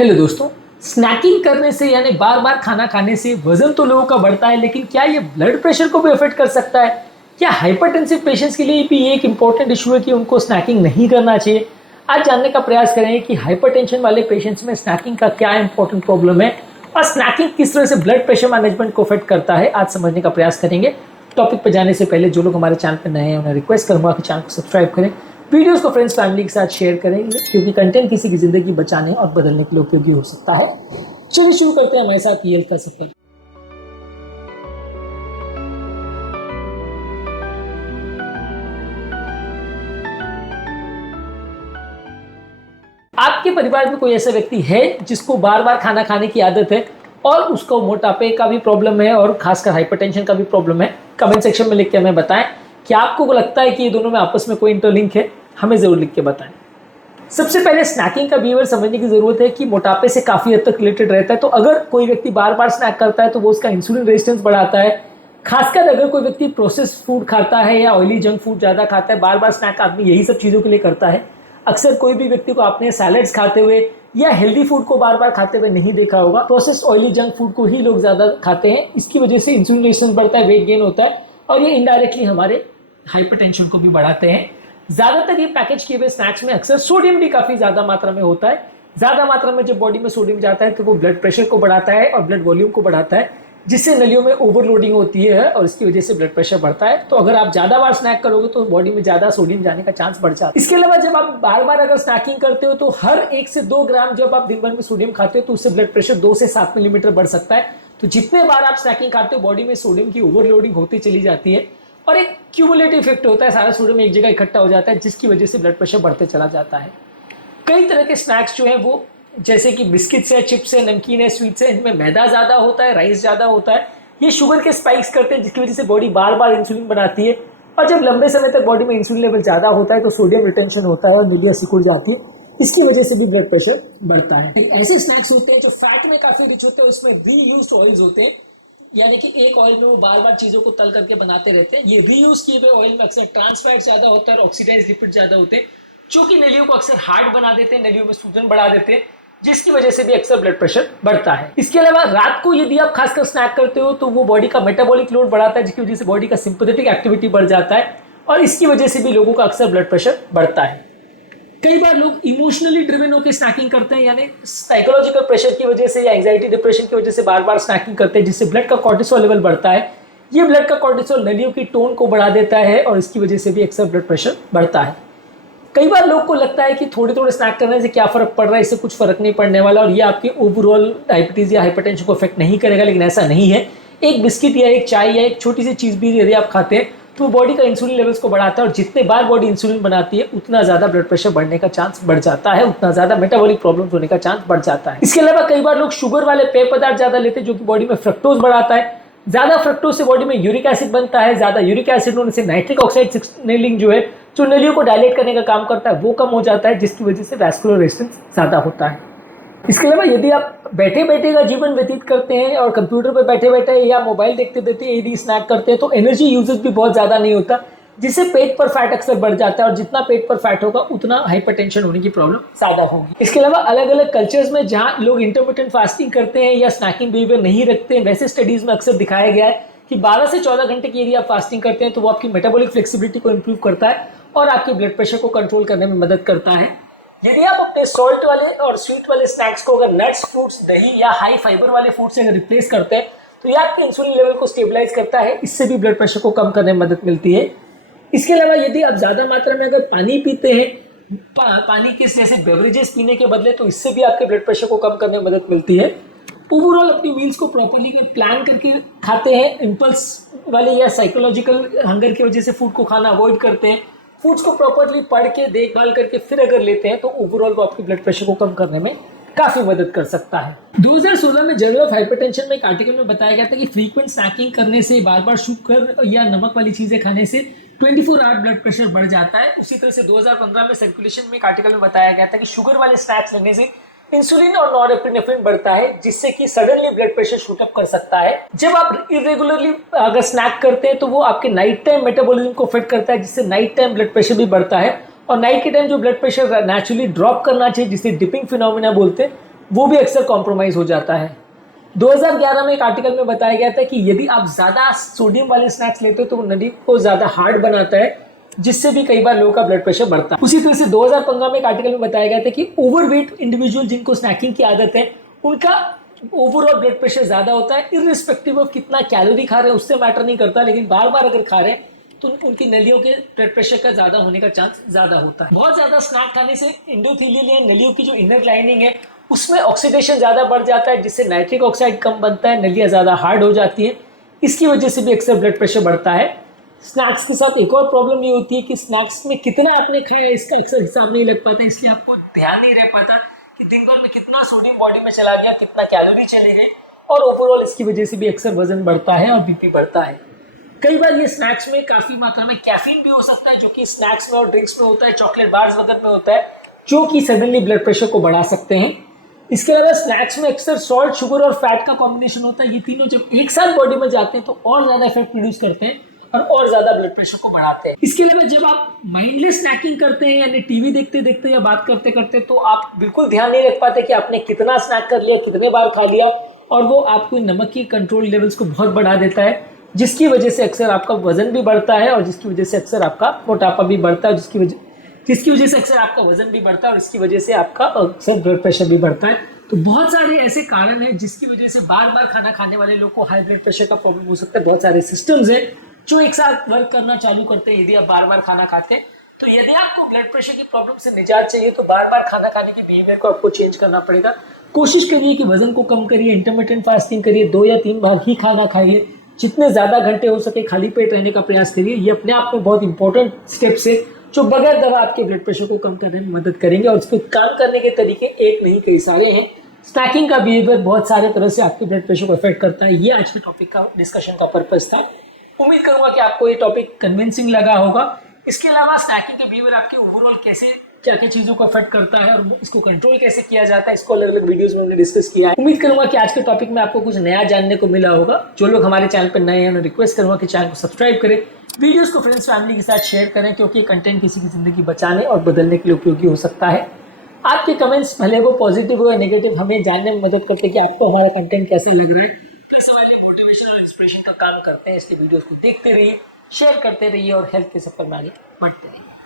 Hello दोस्तों। Snaking करने से यानी बार बार खाना खाने से वजन तो लोगों का बढ़ता है, लेकिन क्या ये ब्लड प्रेशर को भी अफेक्ट कर सकता है? क्या हाइपरटेंसिव पेशेंट्स के लिए भी ये एक इंपॉर्टेंट इशू है कि उनको स्नैकिंग नहीं करना चाहिए? आज जानने का प्रयास करेंगे कि हाइपरटेंशन वाले पेशेंट्स में स्नैकिंग का क्या इंपॉर्टेंट प्रॉब्लम है और स्नैकिंग किस तरह से ब्लड प्रेशर मैनेजमेंट को अफेक्ट करता है, आज समझने का प्रयास करेंगे। टॉपिक पर जाने से पहले जो लोग हमारे चैनल पर नए हैं उन्हें रिक्वेस्ट करूंगा कि चैनल को सब्सक्राइब करें, वीडियोस को फ्रेंड्स फैमिली के साथ शेयर करें, क्योंकि कंटेंट किसी की जिंदगी बचाने और बदलने के लिए उपयोगी हो सकता है। चलिए शुरू करते हैं हमारे साथ ये का सफर। आपके परिवार में कोई ऐसा व्यक्ति है जिसको बार बार खाना खाने की आदत है और उसको मोटापे का भी प्रॉब्लम है और खासकर हाइपरटेंशन का भी प्रॉब्लम है? कमेंट सेक्शन में लिख के हमें बताएं कि आपको लगता है कि ये दोनों में आपस में कोई इंटरलिंक है। हमें जरूर लिख के बताएं। सबसे पहले स्नैकिंग का बिहेवियर समझने की जरूरत है कि मोटापे से काफी हद तक रिलेटेड रहता है। तो अगर कोई व्यक्ति बार बार स्नैक करता है तो वो उसका इंसुलिन रेजिस्टेंस बढ़ाता है। खासकर अगर कोई व्यक्ति प्रोसेस्ड फूड खाता है या ऑयली जंक फूड ज्यादा खाता है, बार बार स्नैक आदमी यही सब चीजों के लिए करता है। अक्सर कोई भी व्यक्ति को आपने सैलेड्स खाते हुए या हेल्दी फूड को बार बार खाते हुए नहीं देखा होगा। प्रोसेस्ड ऑयली जंक फूड को ही लोग ज्यादा खाते हैं। इसकी वजह से इंसुलिन रेजिस्टेंस बढ़ता है, वेट गेन होता है और ये इनडायरेक्टली हमारे हाइपरटेंशन को भी बढ़ाते हैं। ज्यादातर ये पैकेज किए हुए स्नैक्स में अक्सर सोडियम भी काफी ज्यादा मात्रा में होता है। ज्यादा मात्रा में जब बॉडी में सोडियम जाता है तो वो ब्लड प्रेशर को बढ़ाता है और ब्लड वॉल्यूम को बढ़ाता है, जिससे नलियों में ओवरलोडिंग होती है और इसकी वजह से ब्लड प्रेशर बढ़ता है। तो अगर आप ज्यादा बार स्नैक करोगे तो बॉडी में ज्यादा सोडियम जाने का चांस बढ़ जाता है। इसके अलावा जब आप बार बार अगर स्नैकिंग करते हो तो हर 1 से 2 ग्राम जब आप दिन भर में सोडियम खाते हो तो उससे ब्लड प्रेशर 2 से 7 मिलीमीटर बढ़ सकता है। तो जितने बार आप स्नैकिंग खाते हो बॉडी में सोडियम की ओवरलोडिंग होती चली जाती है और एक क्यूमुलेटिव इफेक्ट होता है, सारा सोडियम एक जगह इकट्ठा हो जाता है, जिसकी वजह से ब्लड प्रेशर बढ़ते चला जाता है। कई तरह के स्नैक्स जो हैं वो जैसे कि बिस्किट्स है, चिप्स है, नमकीन है, स्वीट्स है, इनमें मैदा ज्यादा होता है, राइस ज्यादा होता है। ये शुगर के स्पाइक्स करते हैं, जिसकी वजह से बॉडी बार बार इंसुलिन बनाती है और जब लंबे समय तक बॉडी में इंसुलिन लेवल ज्यादा होता है तो सोडियम रिटेंशन होता है और नलियां सिकुड़ जाती है। इसकी वजह से भी ब्लड प्रेशर बढ़ता है। ऐसे स्नैक्स होते हैं जो फैट में काफी रिच होते हैं, उसमें रीयूज्ड ऑयल्स होते हैं, यानी कि एक ऑयल में वो बार बार चीजों को तल करके बनाते रहते हैं। ये रीयूज किए हुए ऑयल में अक्सर ट्रांस फैट ज्यादा होता है और ऑक्सीडाइज्ड लिपिड ज्यादा होते हैं, जो कि नलियों को अक्सर हार्ड बना देते हैं, नलियों में सूजन बढ़ा देते हैं, जिसकी वजह से भी अक्सर ब्लड प्रेशर बढ़ता है। इसके अलावा रात को यदि आप खासकर स्नैक करते हो तो वो बॉडी का मेटाबॉलिक लोड बढ़ाता है, जिसकी वजह से बॉडी का सिंपैथेटिक एक्टिविटी बढ़ जाता है और इसकी वजह से भी लोगों का अक्सर ब्लड प्रेशर बढ़ता है। कई बार लोग इमोशनली ड्रिवन होकर स्नैकिंग करते हैं, यानी साइकोलॉजिकल प्रेशर की वजह से या एंजाइटी डिप्रेशन की वजह से बार बार स्नैकिंग करते हैं, जिससे ब्लड का कॉर्टिसोल लेवल बढ़ता है। ये ब्लड का कॉर्टिसोल नलियों की टोन को बढ़ा देता है और इसकी वजह से भी अक्सर ब्लड प्रेशर बढ़ता है। कई बार लोग को लगता है कि थोड़े थोड़े स्नैक करने से क्या फर्क पड़ रहा है, इससे कुछ फर्क नहीं पड़ने वाला और ये आपके ओवरऑल डायबिटीज या हाइपरटेंशन को अफेक्ट नहीं करेगा, लेकिन ऐसा नहीं है। एक बिस्किट या एक चाय या एक छोटी सी चीज भी यदि आप खाते हैं तो बॉडी का इंसुलिन लेवल्स को बढ़ाता है और जितने बार बॉडी इंसुलिन बनाती है उतना ज्यादा ब्लड प्रेशर बढ़ने का चांस बढ़ जाता है, उतना ज्यादा मेटाबॉलिक प्रॉब्लम्स होने का चांस बढ़ जाता है। इसके अलावा कई बार लोग शुगर वाले पेय पदार्थ ज्यादा लेते हैं, जो कि बॉडी में फ्रक्टोज बढ़ाता है। ज्यादा फ्रक्टोज से बॉडी में यूरिक एसिड बनता है, ज्यादा यूरिक एसिड होने से नाइट्रिक ऑक्साइड सिग्नलिंग जो है, जो नलियों को डायलेट करने का काम करता है, वो कम हो जाता है, जिसकी वजह से वैस्कुलर रेजिस्टेंस ज्यादा होता है। इसके अलावा यदि आप बैठे बैठे का जीवन व्यतीत करते हैं और कंप्यूटर पर बैठे बैठे या मोबाइल देखते देखते यदि स्नैक करते हैं तो एनर्जी यूजेज भी बहुत ज्यादा नहीं होता, जिससे पेट पर फैट अक्सर बढ़ जाता है और जितना पेट पर फैट होगा उतना हाइपरटेंशन होने की प्रॉब्लम ज्यादा होगी। इसके अलावा अलग अलग कल्चर्स में जहां लोग इंटरमिटेंट फास्टिंग करते हैं या स्नैकिंग बिहेवियर नहीं रखते हैं, वैसे स्टडीज में अक्सर दिखाया गया है कि 12 से 14 घंटे की यदि आप फास्टिंग करते हैं तो वो आपकी मेटाबॉलिक फ्लेक्सिबिलिटी को इंप्रूव करता है और आपके ब्लड प्रेशर को कंट्रोल करने में मदद करता है। यदि आप अपने सॉल्ट वाले और स्वीट वाले स्नैक्स को अगर नट्स, फ्रूट्स, दही या हाई फाइबर वाले फूड से रिप्लेस करते हैं तो ये आपके इंसुलिन लेवल को स्टेबलाइज करता है, इससे भी ब्लड प्रेशर को कम करने में मदद मिलती है। इसके अलावा यदि आप ज्यादा मात्रा में अगर पानी पीते हैं, पानी के जैसे बेवरेजेस पीने के बदले, तो इससे भी आपके ब्लड प्रेशर को कम करने में मदद मिलती है। ओवरऑल अपनी मील्स को प्रॉपर्ली प्लान करके खाते हैं, इम्पल्स वाले या साइकोलॉजिकल हंगर की वजह से फूड को खाना अवॉइड करते हैं, फूड्स को प्रॉपर्ली पढ़ के देखभाल करके फिर अगर लेते हैं तो ओवरऑल वो आपकी ब्लड प्रेशर को कम करने में काफी मदद कर सकता है। 2016 में जर्नल ऑफ हाइपरटेंशन में एक आर्टिकल में बताया गया था कि फ्रीक्वेंट स्नैकिंग करने से, बार बार शुगर या नमक वाली चीजें खाने से 24 आवर ब्लड प्रेशर बढ़ जाता है। उसी तरह से 2015 में सर्कुलेशन में एक आर्टिकल में बताया गया था कि शुगर वाले स्नैक्स लेने से इंसुलिन और नॉरएपिनेफ्रिन बढ़ता है, जिससे कि suddenly blood pressure shoot up कर सकता है। जब आप इरेगुलरली अगर स्नैक करते हैं तो वो आपके नाइट टाइम मेटाबॉलिज्म को अफेक्ट करता है, जिससे नाइट टाइम ब्लड प्रेशर भी बढ़ता है और नाइट के टाइम जो ब्लड प्रेशर नेचुरली ड्रॉप करना चाहिए, जिसे डिपिंग फिनोमेना बोलते हैं, वो भी अक्सर कॉम्प्रोमाइज़ हो जाता है। 2011 में एक आर्टिकल में बताया गया था कि यदि आप ज़्यादा सोडियम वाले स्नैक्स लेते हो तो वो नली को ज़्यादा हार्ड बनाता है, जिससे भी कई बार लोगों का ब्लड प्रेशर बढ़ता है। उसी तरह से 2015 में एक आर्टिकल में बताया गया था कि ओवरवेट इंडिविजुअल जिनको स्नैकिंग की आदत है उनका ओवरऑल ब्लड प्रेशर ज़्यादा होता है, इर्रिस्पेक्टिव ऑफ कितना कैलोरी खा रहे हैं उससे मैटर नहीं करता, लेकिन बार बार अगर खा रहे हैं तो उनकी नलियों के ब्लड प्रेशर का ज़्यादा होने का चांस ज़्यादा होता है। बहुत ज़्यादा स्नैक खाने से एंडोथेलियल या नलियों की जो इनर लाइनिंग है उसमें ऑक्सीडेशन ज़्यादा बढ़ जाता है, जिससे नाइट्रिक ऑक्साइड कम बनता है, नलियाँ ज़्यादा हार्ड हो जाती है। इसकी वजह से भी अक्सर ब्लड प्रेशर बढ़ता है। स्नैक्स के साथ एक और प्रॉब्लम ये होती है कि स्नैक्स में कितना आपने खाया इसका अक्सर हिसाब नहीं लग पाता, इसलिए आपको ध्यान नहीं रह पाता कि दिन भर में कितना सोडियम बॉडी में चला गया, कितना कैलोरी चली गई, और ओवरऑल इसकी वजह से भी अक्सर वजन बढ़ता है और बीपी बढ़ता है। कई बार ये स्नैक्स में काफ़ी मात्रा में कैफीन भी हो सकता है, जो कि स्नैक्स में और ड्रिंक्स में होता है, चॉकलेट बार्स वगैरह में होता है, जो कि सडनली ब्लड प्रेशर को बढ़ा सकते हैं। इसके अलावा स्नैक्स में अक्सर सॉल्ट, शुगर और फैट का कॉम्बिनेशन होता है। ये तीनों जब एक साथ बॉडी में जाते हैं तो और ज़्यादा इफेक्ट प्रोड्यूस करते हैं और ज़्यादा ब्लड प्रेशर को बढ़ाते हैं। इसके अलावा जब आप माइंडलेस स्नैकिंग करते हैं, यानी टीवी देखते देखते या बात करते करते, तो आप बिल्कुल ध्यान नहीं रख पाते कि आपने कितना स्नैक कर लिया, कितने बार खा लिया, और वो आपको नमक की कंट्रोल लेवल्स को बहुत बढ़ा देता है, जिसकी वजह से अक्सर आपका वजन भी बढ़ता है और जिसकी वजह से अक्सर आपका मोटापा भी बढ़ता है, जिसकी वजह से अक्सर आपका वजन भी बढ़ता है और इसकी वजह से आपका अक्सर ब्लड प्रेशर भी बढ़ता है। तो बहुत सारे ऐसे कारण हैं जिसकी वजह से बार बार खाना खाने वाले लोग को हाई ब्लड प्रेशर का प्रॉब्लम हो सकता है। बहुत सारे सिस्टम्स हैं जो एक साथ वर्क करना चालू करते हैं। यदि आप बार बार खाना खाते हैं तो यदि आपको ब्लड प्रेशर की प्रॉब्लम से निजात चाहिए तो बार बार खाना खाने के बिहेवियर को आपको चेंज करना पड़ेगा। कोशिश करिए कि वजन को कम करिए, इंटरमिटेंट फास्टिंग करिए, 2 या 3 बार ही खाना खाइए, जितने ज़्यादा घंटे हो सके खाली पेट रहने का प्रयास करिए। ये अपने आप में बहुत इंपॉर्टेंट स्टेप्स है जो बगैर दवा आपके ब्लड प्रेशर को कम करने में मदद करेंगे, और इसके काम करने के तरीके एक नहीं कई सारे हैं। स्नैकिंग का बिहेवियर बहुत सारे तरह से आपके ब्लड प्रेशर को अफेक्ट करता है। ये आज के टॉपिक का डिस्कशन का पर्पस था। उम्मीद करूंगा कि आपको ये टॉपिक कन्विंसिंग लगा होगा। इसके अलावा स्नैकिंग के बिहेवियर आपके ओवरऑल कैसे क्या क्या चीज़ों को अफेक्ट करता है और इसको कंट्रोल कैसे किया जाता है, इसको अलग अलग वीडियोस में हमने डिस्कस किया है। उम्मीद करूंगा कि आज के टॉपिक में आपको कुछ नया जानने को मिला होगा। जो लोग हमारे चैनल पर नए हैं उन्हें रिक्वेस्ट करूंगा कि चैनल को सब्सक्राइब करें, वीडियोस को फ्रेंड्स फैमिली के साथ शेयर करें, क्योंकि ये कंटेंट किसी की जिंदगी बचाने और बदलने के लिए उपयोगी हो सकता है। आपके कमेंट्स भले वो पॉजिटिव हो या नेगेटिव हमें जानने में मदद करते हैं कि आपको हमारा कंटेंट कैसा लग रहा है। प्लस हमारे लिए मोटिवेशन और इंस्पिरेशन का काम करते हैं। इसके वीडियोस को देखते रहिए, शेयर करते रहिए और हेल्थ के सफर में आगे बढ़ते रहिए।